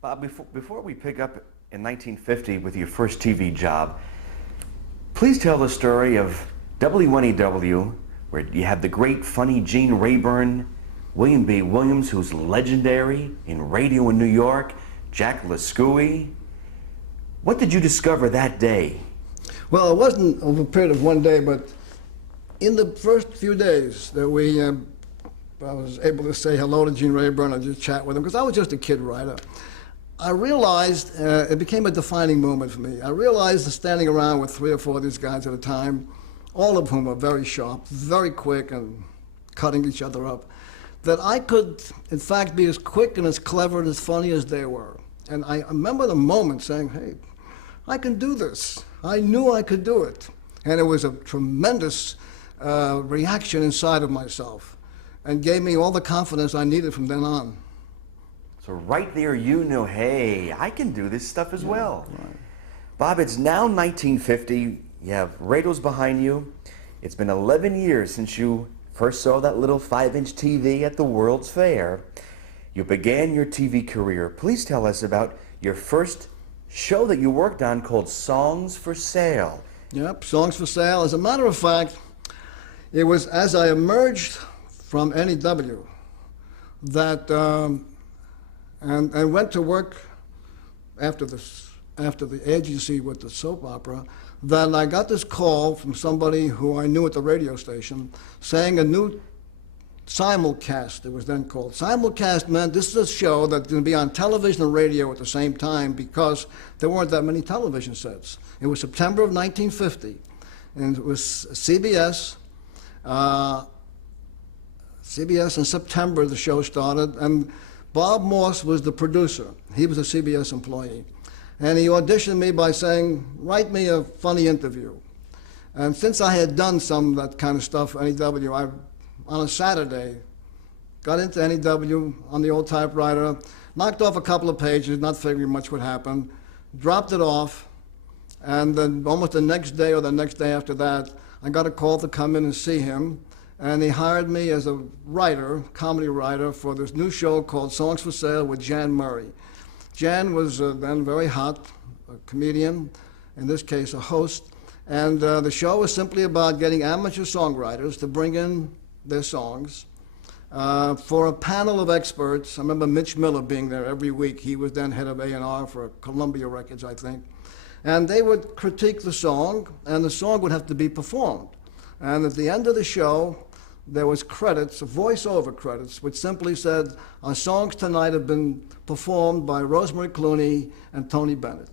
Bob, before we pick up in 1950 with your first TV job, please tell the story of W1EW, where you have the great, funny Gene Rayburn, William B. Williams, who's legendary in radio in New York, Jack Lascui. What did you discover that day? Well, it wasn't over a period of one day, but in the first few days that I was able to say hello to Gene Rayburn and just chat with him, because I was just a kid writer. I realized, it became a defining moment for me. I realized that standing around with 3 or 4 of these guys at a time, all of whom are very sharp, very quick, and cutting each other up, that I could, in fact, be as quick and as clever and as funny as they were. And I remember the moment saying, hey, I can do this. I knew I could do it. And it was a tremendous reaction inside of myself and gave me all the confidence I needed from then on. So right there you knew, hey, I can do this stuff as well. Right. Bob, it's now 1950. You have radios behind you. It's been 11 years since you first saw that little 5-inch TV at the World's Fair. You began your TV career. Please tell us about your first show that you worked on called Songs for Sale. Yep, Songs for Sale. As a matter of fact, it was as I emerged from NEW that and went to work after the agency with the soap opera, that I got this call from somebody who I knew at the radio station saying a new simulcast, it was then called. Simulcast meant this is a show that's going to be on television and radio at the same time because there weren't that many television sets. It was September of 1950, and it was CBS. CBS in September the show started, and Bob Morse was the producer. He was a CBS employee. And he auditioned me by saying, write me a funny interview. And since I had done some of that kind of stuff for NEW, I, on a Saturday, got into NEW on the old typewriter, knocked off a couple of pages, not figuring much would happen, dropped it off, and then almost the next day or the next day after that, I got a call to come in and see him. And he hired me as a writer, comedy writer, for this new show called Songs for Sale with Jan Murray. Jan was then very hot, a comedian, in this case a host, and the show was simply about getting amateur songwriters to bring in their songs for a panel of experts. I remember Mitch Miller being there every week. He was then head of A&R for Columbia Records, I think. And they would critique the song, and the song would have to be performed. And at the end of the show, there was credits, voiceover credits, which simply said, our songs tonight have been performed by Rosemary Clooney and Tony Bennett.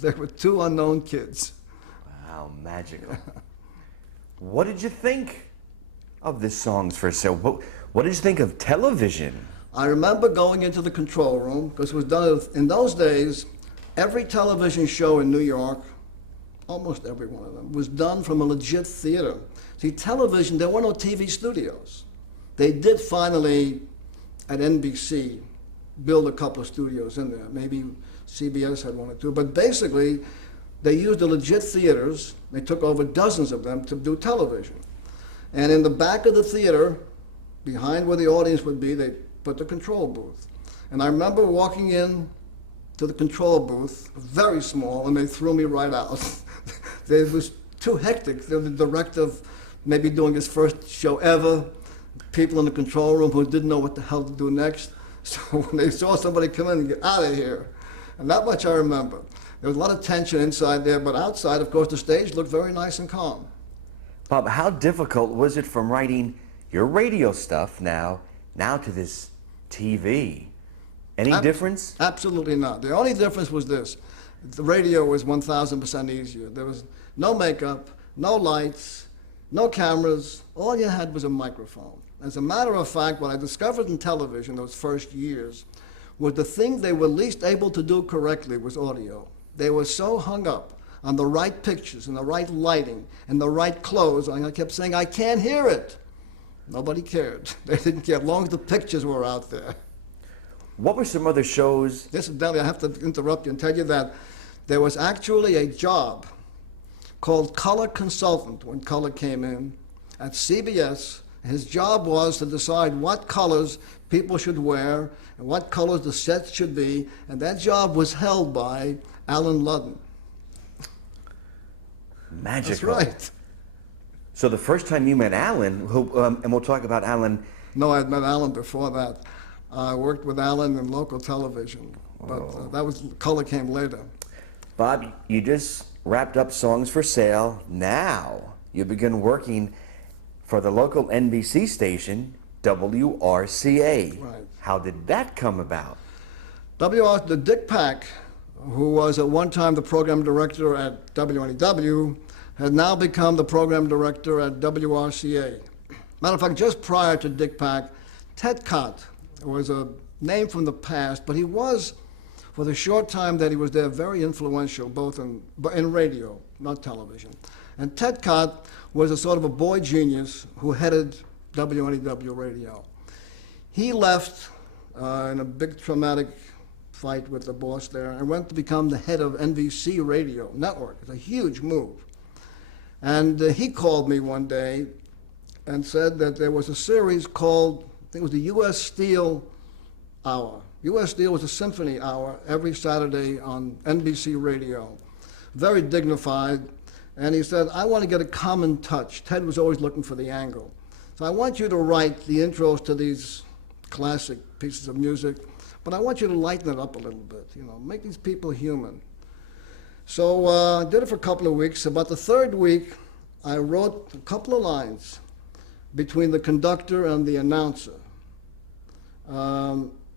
They were 2 unknown kids. Wow, magical. What did you think of this Songs for Sale? What did you think of television? I remember going into the control room, because it was done, in those days, every television show in New York, almost every one of them, was done from a legit theater. See, television, there were no TV studios. They did finally, at NBC, build a couple of studios in there. Maybe CBS had 1 or 2, but basically, they used the legit theaters. They took over dozens of them to do television. And in the back of the theater, behind where the audience would be, they put the control booth. And I remember walking in to the control booth, very small, and they threw me right out. It was too hectic. The director, maybe doing his first show ever, people in the control room who didn't know what the hell to do next. So when they saw somebody come in and get out of here, and that much I remember. There was a lot of tension inside there, but outside, of course, the stage looked very nice and calm. Bob, how difficult was it from writing your radio stuff now to this TV? Any difference? Absolutely not. The only difference was this. The radio was 1,000% easier. There was no makeup, no lights, no cameras. All you had was a microphone. As a matter of fact, what I discovered in television those first years was the thing they were least able to do correctly was audio. They were so hung up on the right pictures and the right lighting and the right clothes. I kept saying, I can't hear it. Nobody cared. They didn't care as long as the pictures were out there. What were some other shows? Incidentally, I have to interrupt you and tell you that there was actually a job called color consultant when color came in at CBS His job was to decide what colors people should wear and what colors the sets should be, and that job was held by Alan Ludden. Magical. That's right. So the first time you met Alan, and we'll talk about Alan. No, I'd met Alan before that. I worked with Alan in local television, but that was color came later. Bob, you just wrapped up Songs for Sale. Now you begin working for the local NBC station, WRCA. Right. How did that come about? The Dick Pack, who was at one time the program director at WNEW, had now become the program director at WRCA. Matter of fact, just prior to Dick Pack, Ted Cott was a name from the past, but he was, for the short time that he was there, very influential, both in radio, not television. And Ted Cott was a sort of a boy genius who headed WNEW radio. He left in a big traumatic fight with the boss there and went to become the head of NBC Radio Network. It's a huge move. And he called me one day and said that there was a series called, I think it was the U.S. Steel Hour. U.S. Steel was a symphony hour every Saturday on NBC Radio. Very dignified. And he said, I want to get a common touch. Ted was always looking for the angle. So I want you to write the intros to these classic pieces of music, but I want you to lighten it up a little bit, make these people human. So I did it for a couple of weeks. About the third week, I wrote a couple of lines between the conductor and the announcer.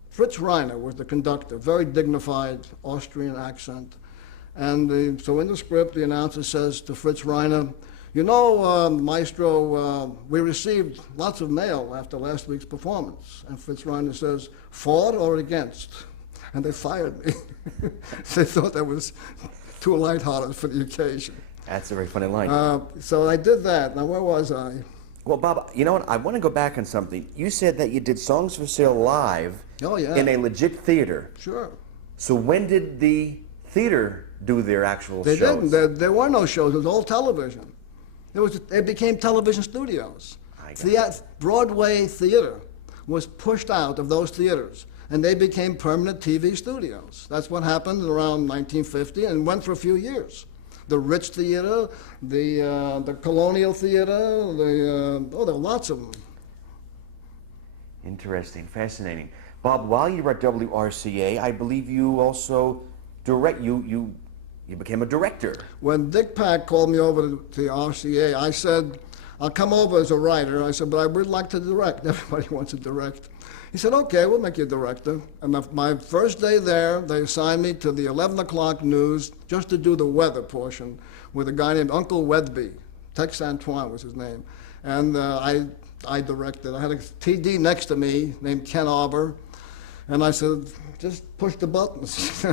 Fritz Reiner was the conductor, very dignified Austrian accent. And so in the script, the announcer says to Fritz Reiner, Maestro, we received lots of mail after last week's performance. And Fritz Reiner says, for or against? And they fired me. They thought that was too lighthearted for the occasion. That's a very funny line. So I did that. Now, where was I? Well, Bob, you know what? I want to go back on something. You said that you did Songs for Sale live in a legit theater. Sure. So when did the theater do their actual They shows? didn't. There were no shows. It was all television. It became television studios. Broadway theater was pushed out of those theaters, and they became permanent TV studios. That's what happened around 1950 and went for a few years. The Ritz Theater, the Colonial Theater, there were lots of them. Interesting, fascinating. Bob, while you were at WRCA, I believe you also you became a director. When Dick Pack called me over to the RCA, I said, I'll come over as a writer. I said, but I would like to direct. Everybody wants to direct. He said, okay, we'll make you a director. And my first day there, they assigned me to the 11 o'clock news just to do the weather portion with a guy named Uncle Wedby. Tex Antoine was his name. And I directed. I had a TD next to me named Ken Arbor. And I said, just push the buttons.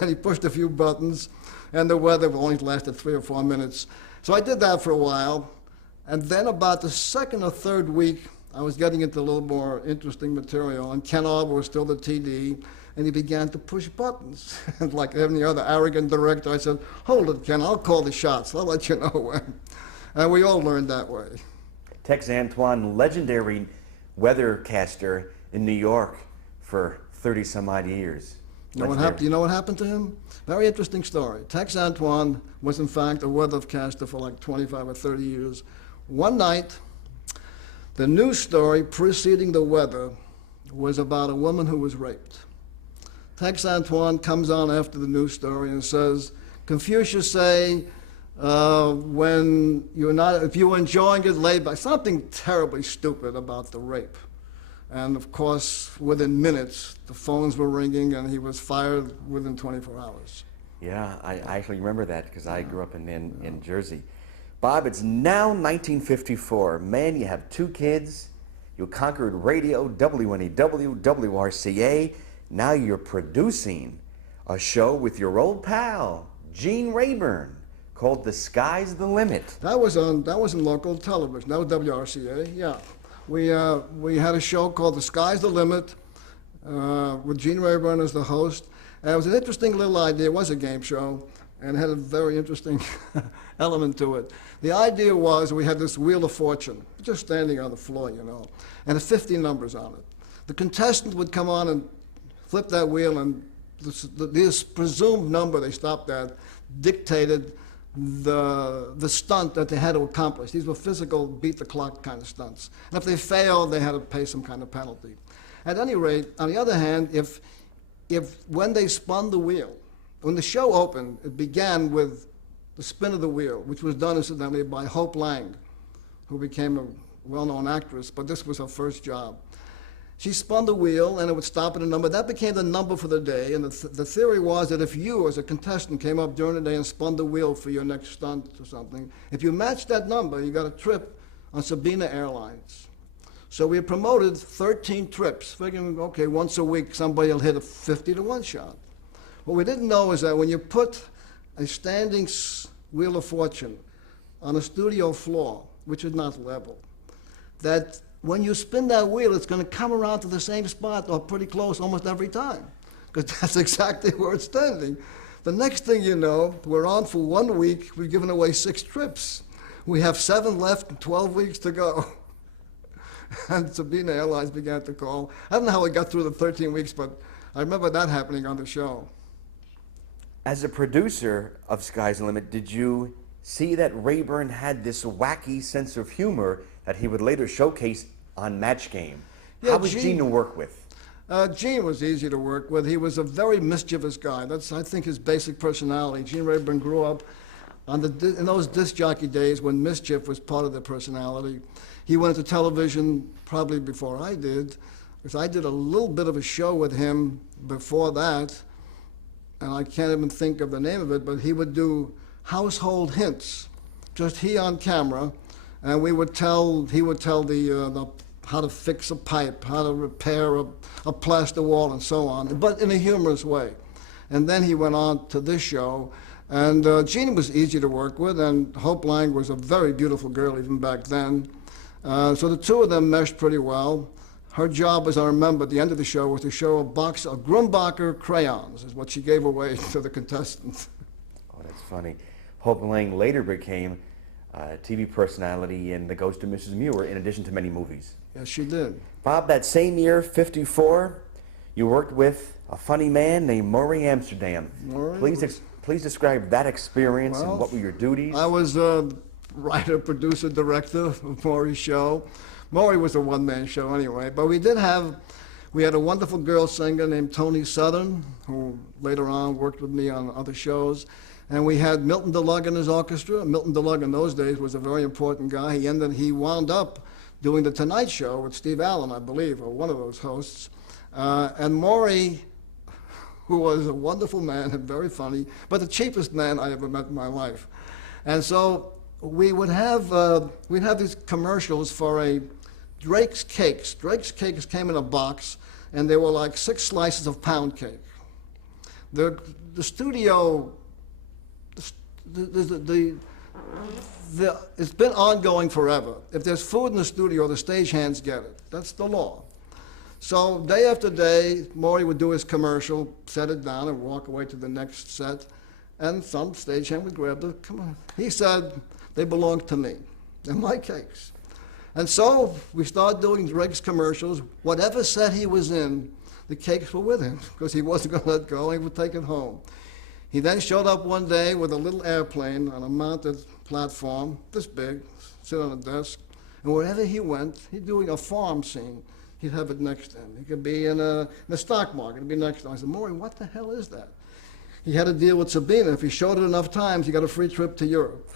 And he pushed a few buttons. And the weather only lasted 3 or 4 minutes. So I did that for a while. And then about the second or third week, I was getting into a little more interesting material, and Ken Arbor was still the TD, and he began to push buttons. And like any other arrogant director, I said, hold it, Ken, I'll call the shots. I'll let you know when. And we all learned that way. Tex Antoine, legendary weathercaster in New York for 30-some-odd years. You know what happened to him? Very interesting story. Tex Antoine was, in fact, a weathercaster for like 25 or 30 years. One night, the news story preceding the weather was about a woman who was raped. Tex Antoine comes on after the news story and says, Confucius say, if you were enjoying it, lay by, something terribly stupid about the rape. And of course, within minutes, the phones were ringing and he was fired within 24 hours. Yeah, I actually remember that because I grew up in Jersey. Bob, it's now 1954. Man, you have 2 kids. You conquered radio, WNEW, WRCA. Now you're producing a show with your old pal, Gene Rayburn, called The Sky's the Limit. That was in local television. That was WRCA, yeah. We had a show called The Sky's the Limit with Gene Rayburn as the host. And it was an interesting little idea. It was a game show. and it had a very interesting element to it. The idea was we had this Wheel of Fortune, just standing on the floor, you know, and 50 numbers on it. The contestant would come on and flip that wheel, and this presumed number they stopped at dictated the stunt that they had to accomplish. These were physical, beat-the-clock kind of stunts. And if they failed, they had to pay some kind of penalty. At any rate, on the other hand, if when they spun the wheel, when the show opened, it began with the spin of the wheel, which was done incidentally by Hope Lang, who became a well-known actress, but this was her first job. She spun the wheel, and it would stop at a number. That became the number for the day, and the theory was that if you, as a contestant, came up during the day and spun the wheel for your next stunt or something, if you matched that number, you got a trip on Sabina Airlines. So we promoted 13 trips, figuring, okay, once a week, somebody will hit a 50-to-1 shot. What we didn't know is that when you put a standing Wheel of Fortune on a studio floor, which is not level, that when you spin that wheel, it's going to come around to the same spot or pretty close almost every time, because that's exactly where it's standing. The next thing you know, we're on for 1 week. We've given away 6 trips. We have 7 left and 12 weeks to go. And Sabina Airlines began to call. I don't know how we got through the 13 weeks, but I remember that happening on the show. As a producer of Sky's the Limit, did you see that Rayburn had this wacky sense of humor that he would later showcase on Match Game? Yeah, How was Gene to work with? Gene was easy to work with. He was a very mischievous guy. That's, I think, his basic personality. Gene Rayburn grew up in those disc jockey days when mischief was part of their personality. He went to television probably before I did, because I did a little bit of a show with him before that, and I can't even think of the name of it, but he would do household hints, just he on camera, and he would tell the how to fix a pipe, how to repair a plaster wall, and so on, but in a humorous way. And then he went on to this show, and Gene was easy to work with, and Hope Lang was a very beautiful girl even back then. So the two of them meshed pretty well. Her job, as I remember, at the end of the show, was to show a box of Grumbacher crayons, is what she gave away to the contestants. Oh, that's funny. Hope Lang later became a TV personality in The Ghost of Mrs. Muir, in addition to many movies. Yes, she did. Bob, that same year, 54, you worked with a funny man named Maury Amsterdam. Please describe that experience and what were your duties? I was writer, producer, director of Maury's show. Maury was a one-man show anyway, but we had a wonderful girl singer named Tony Southern, who later on worked with me on other shows. And we had Milton DeLugg in his orchestra. Milton DeLugg in those days was a very important guy. He wound up doing The Tonight Show with Steve Allen, I believe, or one of those hosts. And Maury, who was a wonderful man and very funny, but the cheapest man I ever met in my life. And so we would have we'd have these commercials for a Drake's Cakes. Drake's Cakes came in a box, and they were like 6 slices of pound cake. The studio, it's been ongoing forever. If there's food in the studio, the stagehands get it. That's the law. So day after day, Maury would do his commercial, set it down, and walk away to the next set. And some stagehand would grab the, come on. He said, they belong to me. They're my cakes. And so we started doing Drake's commercials. Whatever set he was in, the cakes were with him, because he wasn't going to let go. He would take it home. He then showed up one day with a little airplane on a mounted platform, this big, sit on a desk, and wherever he went, he'd doing a farm scene. He'd have it next to him. He could be in the stock market. It'd be next to him. I said, Maury, what the hell is that? He had a deal with Sabina. If he showed it enough times, he got a free trip to Europe.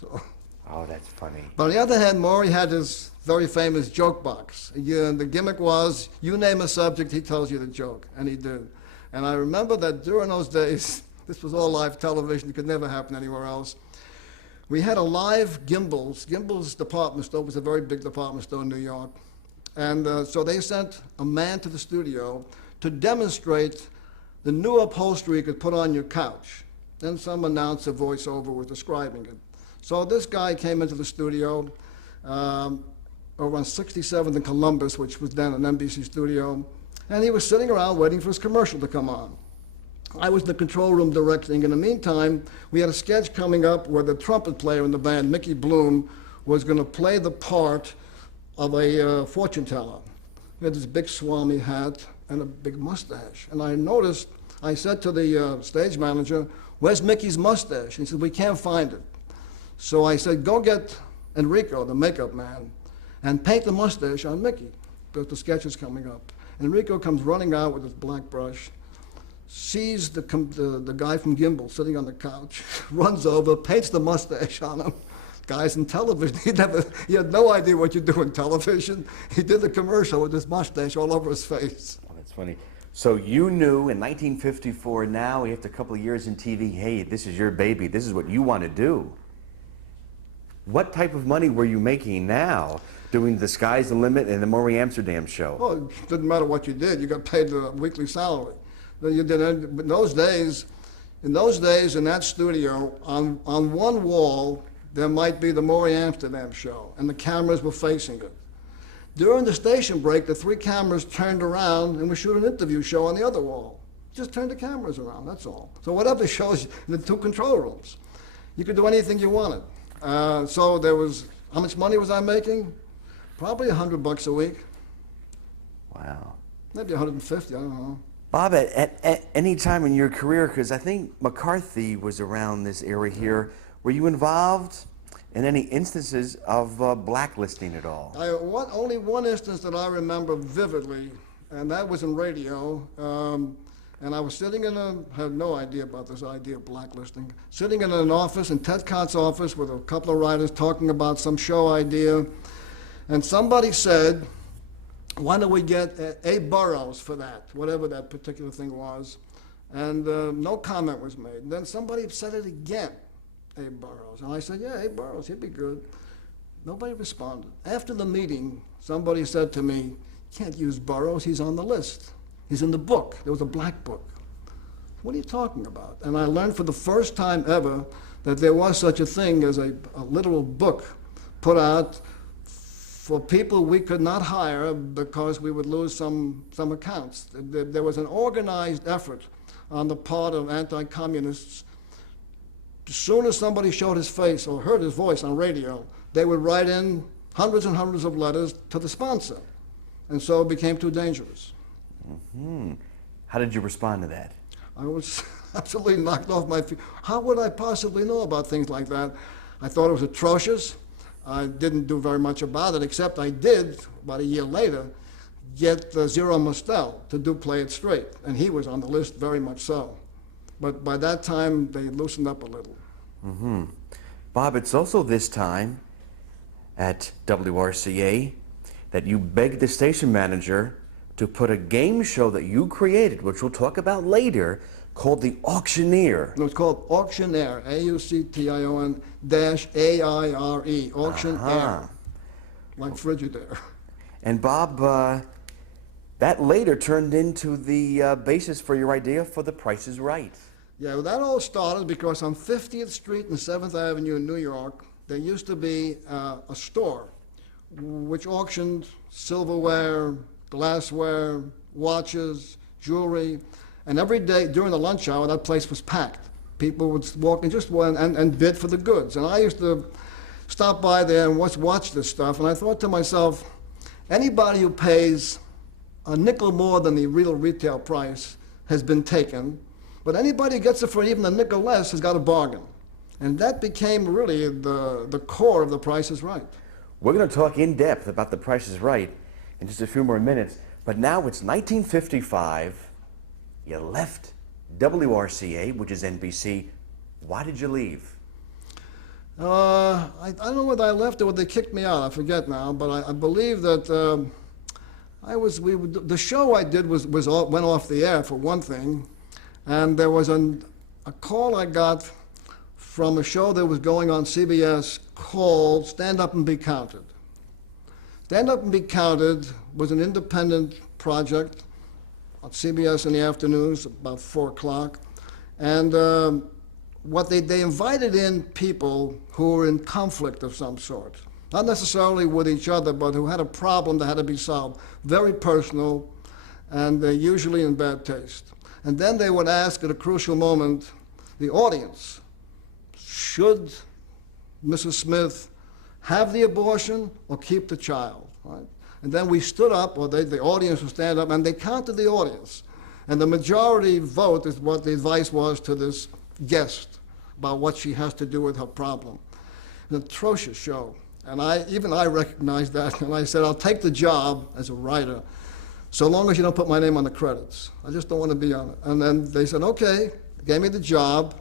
So. Oh, that's funny. But on the other hand, Maury had his very famous joke box. The gimmick was, you name a subject, he tells you the joke, and he did. And I remember that during those days, this was all live television. It could never happen anywhere else. We had a live Gimbel's. Gimbel's department store was a very big department store in New York. And so they sent a man to the studio to demonstrate the new upholstery you could put on your couch. Then some announcer voiceover was describing it. So this guy came into the studio over on 67th and Columbus, which was then an NBC studio, and he was sitting around waiting for his commercial to come on. I was in the control room directing. In the meantime, we had a sketch coming up where the trumpet player in the band, Mickey Bloom, was going to play the part of a fortune teller. He had this big swami hat and a big mustache. And I noticed, I said to the stage manager, "Where's Mickey's mustache?" He said, "We can't find it." So I said, "Go get Enrico, the makeup man, and paint the mustache on Mickey, because the sketch is coming up." Enrico comes running out with his black brush, sees the guy from Gimbal sitting on the couch, runs over, paints the mustache on him. Guy's in television. He had no idea what you do in television. He did the commercial with his mustache all over his face. Oh, that's funny. So you knew in 1954, now after a couple of years in TV, hey, this is your baby. This is what you want to do. What type of money were you making now doing The Sky's the Limit and the Maury Amsterdam show? Well, it didn't matter what you did. You got paid the weekly salary. You did in those days, in that studio, on one wall, there might be the Maury Amsterdam show, and the cameras were facing it. During the station break, the 3 cameras turned around and we shoot an interview show on the other wall. Just turn the cameras around, that's all. So whatever shows in the 2 control rooms, you could do anything you wanted. So there was, how much money was I making? Probably $100 a week. Wow. Maybe 150, I don't know. Bob, at any time in your career, because I think McCarthy was around this area here, were you involved in any instances of blacklisting at all? Only one instance that I remember vividly, and that was in radio. And I was sitting I had no idea about this idea of blacklisting, sitting in an office, in Ted Cott's office, with a couple of writers talking about some show idea. And somebody said, "Why don't we get Abe Burrows for that," whatever that particular thing was. And no comment was made. And then somebody said it again, Abe Burrows. And I said, "Yeah, Abe Burrows, he'd be good." Nobody responded. After the meeting, somebody said to me, "You can't use Burrows, he's on the list. He's in the book. There was a black book." What are you talking about? And I learned for the first time ever that there was such a thing as a literal book put out for people we could not hire because we would lose some accounts. There was an organized effort on the part of anti-communists. As soon as somebody showed his face or heard his voice on radio, they would write in hundreds and hundreds of letters to the sponsor. And so it became too dangerous. Mm-hmm. How did you respond to that? I was absolutely knocked off my feet. How would I possibly know about things like that? I thought it was atrocious. I didn't do very much about it, except I did, about a year later, get Zero Mostel to do Play It Straight, and he was on the list very much so. But by that time, they loosened up a little. Mm-hmm. Bob, it's also this time at WRCA that you begged the station manager to put a game show that you created, which we'll talk about later, called The Auctioneer. No, it's called Auctionaire, Auctionaire, Auctionaire, like Frigidaire. And Bob, that later turned into the basis for your idea for The Price is Right. Yeah, well, that all started because on 50th Street and 7th Avenue in New York, there used to be a store which auctioned silverware, glassware, watches, jewelry, and every day during the lunch hour, that place was packed. People would walk in and bid for the goods. And I used to stop by there and watch this stuff, and I thought to myself, anybody who pays a nickel more than the real retail price has been taken, but anybody who gets it for even a nickel less has got a bargain. And that became really the core of The Price is Right. We're going to talk in depth about The Price is Right in just a few more minutes, but now it's 1955. You left WRCA, which is NBC. Why did you leave? I don't know whether I left or whether they kicked me out. I forget now, but I believe that the show I did went off the air for one thing, and there was a call I got from a show that was going on CBS called Stand Up and Be Counted. Stand Up and Be Counted was an independent project on CBS in the afternoons, about 4 o'clock. And what they invited in people who were in conflict of some sort. Not necessarily with each other, but who had a problem that had to be solved. Very personal, and usually in bad taste. And then they would ask at a crucial moment, the audience, should Mrs. Smith have the abortion or keep the child? Right? And then we stood up, or the audience would stand up, and they counted the audience. And the majority vote is what the advice was to this guest about what she has to do with her problem. An atrocious show. And even I recognized that, and I said, I'll take the job as a writer, so long as you don't put my name on the credits. I just don't want to be on it. And then they said, okay, gave me the job.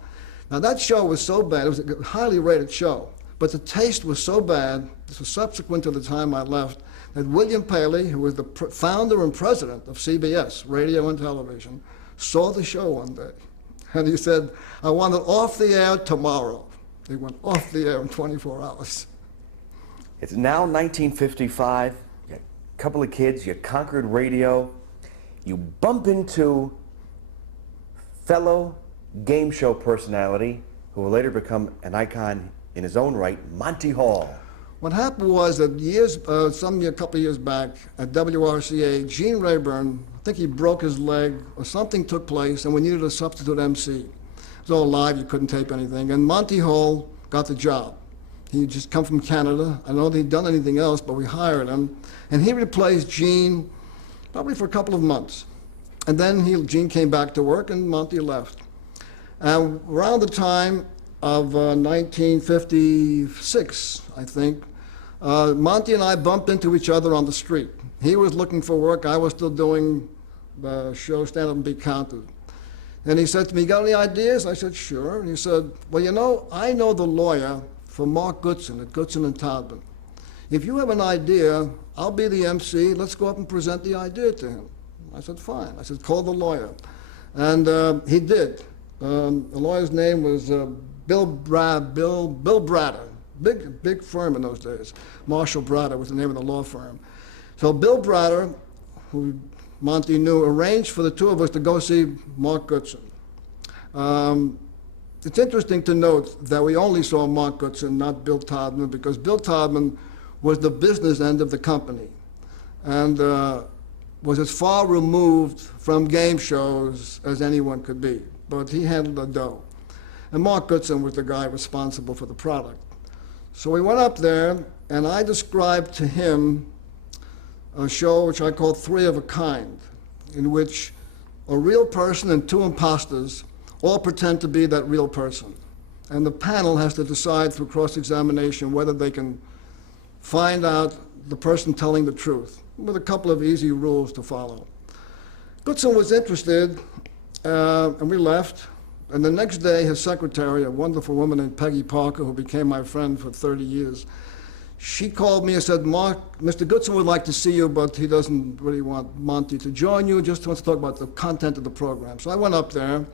Now that show was so bad, it was a highly rated show, but the taste was so bad, this was subsequent to the time I left, that William Paley, who was the founder and president of CBS, radio and television, saw the show one day. And he said, I want it off the air tomorrow. It went off the air in 24 hours. It's now 1955. You got a couple of kids, you conquered radio. You bump into fellow game show personality who will later become an icon in his own right, Monty Hall. What happened was that a couple of years back at WRCA, Gene Rayburn, I think he broke his leg or something took place, and we needed a substitute MC. It was all live, you couldn't tape anything, and Monty Hall got the job. He'd just come from Canada. I don't know that he'd done anything else, but we hired him, and he replaced Gene probably for a couple of months. And then Gene came back to work, and Monty left. Around the time of 1956, I think, Monty and I bumped into each other on the street. He was looking for work. I was still doing the show Stand Up and Be Counted. And he said to me, you got any ideas? I said, sure. And he said, well, you know, I know the lawyer for Mark Goodson at Goodson and Todman. If you have an idea, I'll be the MC. Let's go up and present the idea to him. I said, fine. I said, call the lawyer. And he did. The lawyer's name was Bill Bratter. Big firm in those days. Marshall Bratter was the name of the law firm. So Bill Bratter, who Monty knew, arranged for the two of us to go see Mark Goodson. It's interesting to note that we only saw Mark Goodson, not Bill Todman, because Bill Todman was the business end of the company and was as far removed from game shows as anyone could be. But he handled the dough. And Mark Goodson was the guy responsible for the product. So we went up there, and I described to him a show which I called Three of a Kind, in which a real person and two imposters all pretend to be that real person. And the panel has to decide through cross-examination whether they can find out the person telling the truth, with a couple of easy rules to follow. Goodson was interested, and we left. And the next day, his secretary, a wonderful woman named Peggy Parker, who became my friend for 30 years, she called me and said, Mark, Mr. Goodson would like to see you, but he doesn't really want Monty to join you, just wants to talk about the content of the program. So I went up there,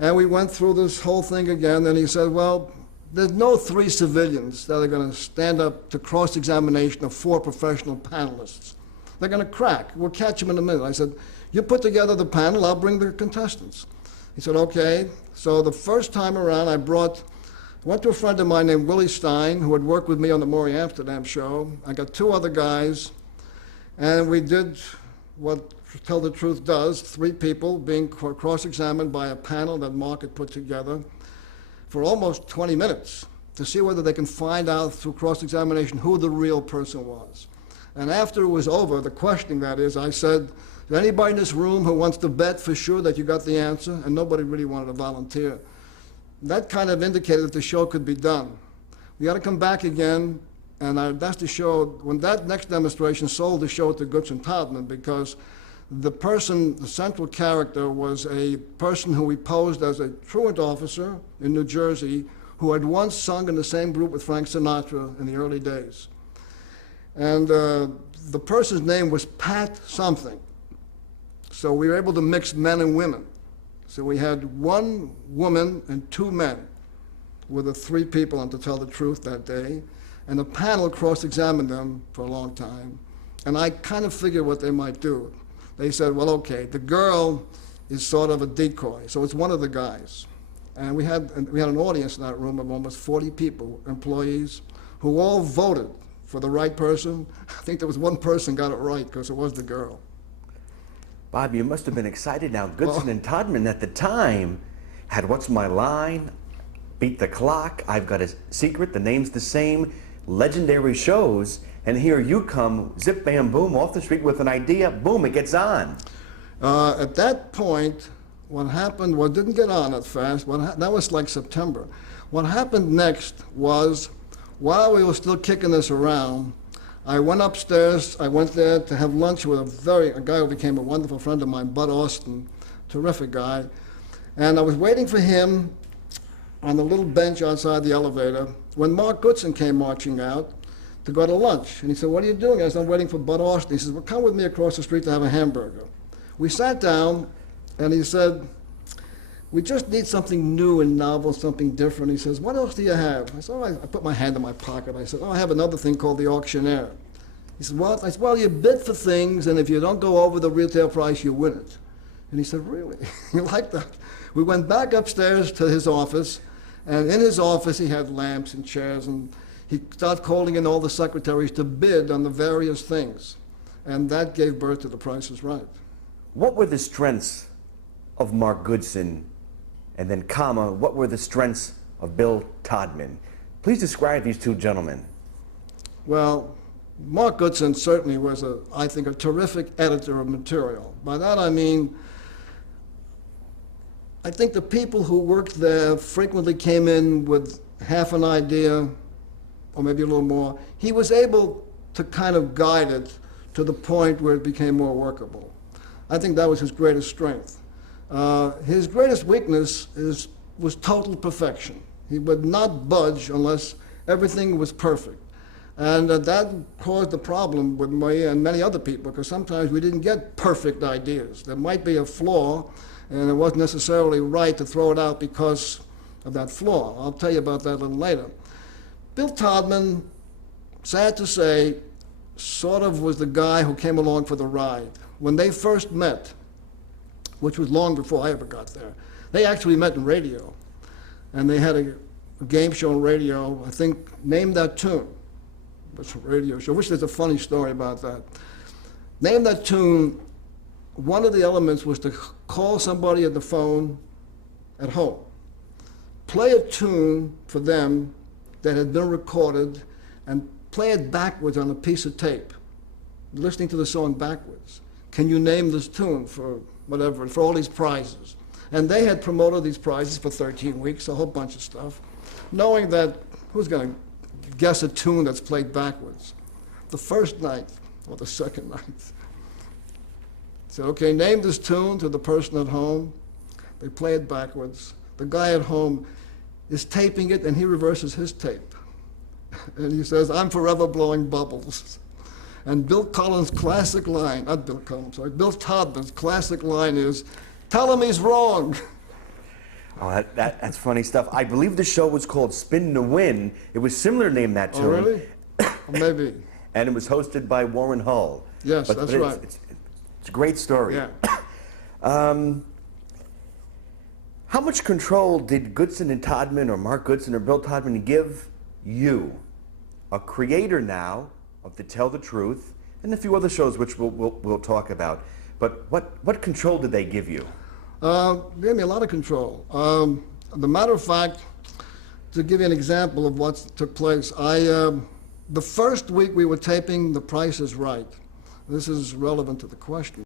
and we went through this whole thing again, and he said, well, there's no three civilians that are going to stand up to cross-examination of four professional panelists. They're going to crack. We'll catch them in a minute. I said, you put together the panel, I'll bring the contestants. He said, okay. So the first time around, I went to a friend of mine named Willie Stein, who had worked with me on the Maury Amsterdam show. I got two other guys, and we did what Tell the Truth does, three people being cross-examined by a panel that Mark had put together for almost 20 minutes to see whether they can find out through cross-examination who the real person was. And after it was over, the questioning that is, I said, is there anybody in this room who wants to bet for sure that you got the answer? And nobody really wanted to volunteer. That kind of indicated that the show could be done. We got to come back again, and that's the show. When that next demonstration sold the show to Goodson Todman, because the person, the central character, was a person who we posed as a truant officer in New Jersey who had once sung in the same group with Frank Sinatra in the early days. And the person's name was Pat something. So we were able to mix men and women. So we had one woman and two men were the three people on To Tell the Truth that day. And the panel cross-examined them for a long time. And I kind of figured what they might do. They said, well, okay, the girl is sort of a decoy, so it's one of the guys. And we had an audience in that room of almost 40 people, employees, who all voted for the right person. I think there was one person got it right because it was the girl. Bob, you must have been excited now. Goodson and Todman at the time had What's My Line, Beat the Clock, I've Got a Secret, The Name's the Same, legendary shows, and here you come, zip, bam, boom, off the street with an idea, boom, it gets on. At that point, what happened, well, it didn't get on at fast. That was like September. What happened next was, while we were still kicking this around, I went upstairs. I went there to have lunch with a guy who became a wonderful friend of mine, Bud Austin, terrific guy. And I was waiting for him on the little bench outside the elevator when Mark Goodson came marching out to go to lunch. And he said, "What are you doing?" I said, "I'm waiting for Bud Austin." He says, "Well, come with me across the street to have a hamburger." We sat down, and he said, "We just need something new and novel, something different." He says, "What else do you have?" I said, "Oh," I put my hand in my pocket. I said, "Oh, I have another thing called the auctioneer." He said, "What?" I said, "Well, you bid for things, and if you don't go over the retail price, you win it." And he said, "Really?" You like that? We went back upstairs to his office, and in his office he had lamps and chairs, and he started calling in all the secretaries to bid on the various things. And that gave birth to The Price is Right. What were the strengths of Mark Goodson, and then comma, what were the strengths of Bill Todman? Please describe these two gentlemen. Well, Mark Goodson certainly was, I think, a terrific editor of material. By that I mean, I think the people who worked there frequently came in with half an idea, or maybe a little more. He was able to kind of guide it to the point where it became more workable. I think that was his greatest strength. His greatest weakness was total perfection. He would not budge unless everything was perfect. And that caused a problem with me and many other people, because sometimes we didn't get perfect ideas. There might be a flaw, and it wasn't necessarily right to throw it out because of that flaw. I'll tell you about that a little later. Bill Todman, sad to say, sort of was the guy who came along for the ride. When they first met, which was long before I ever got there, they actually met in radio. And they had a game show on radio, I think, Name That Tune. It's a radio show. I wish there's a funny story about that. Name That Tune, one of the elements was to call somebody at the phone at home, play a tune for them that had been recorded, and play it backwards on a piece of tape, listening to the song backwards. Can you name this tune for whatever, for all these prizes? And they had promoted these prizes for 13 weeks, a whole bunch of stuff, knowing that who's going to guess a tune that's played backwards? The first night or the second night. Said, okay, name this tune to the person at home. They play it backwards. The guy at home is taping it, and he reverses his tape. And he says, "I'm forever blowing bubbles." And Bill Collins' classic line, not Bill Collins, sorry, Bill Todman's classic line is, "Tell him he's wrong." Oh, that's funny stuff. I believe the show was called Spin to Win. It was similar name, that tune. Oh, really? Maybe. And it was hosted by Warren Hull. Yes, that's right. It's a great story. Yeah. How much control did Goodson and Todman, or Mark Goodson or Bill Todman, give you, a creator now of The Tell the Truth, and a few other shows which we'll talk about, but what control did they give you? They gave me a lot of control. The matter of fact, to give you an example of what took place, the first week we were taping The Price is Right. This is relevant to the question.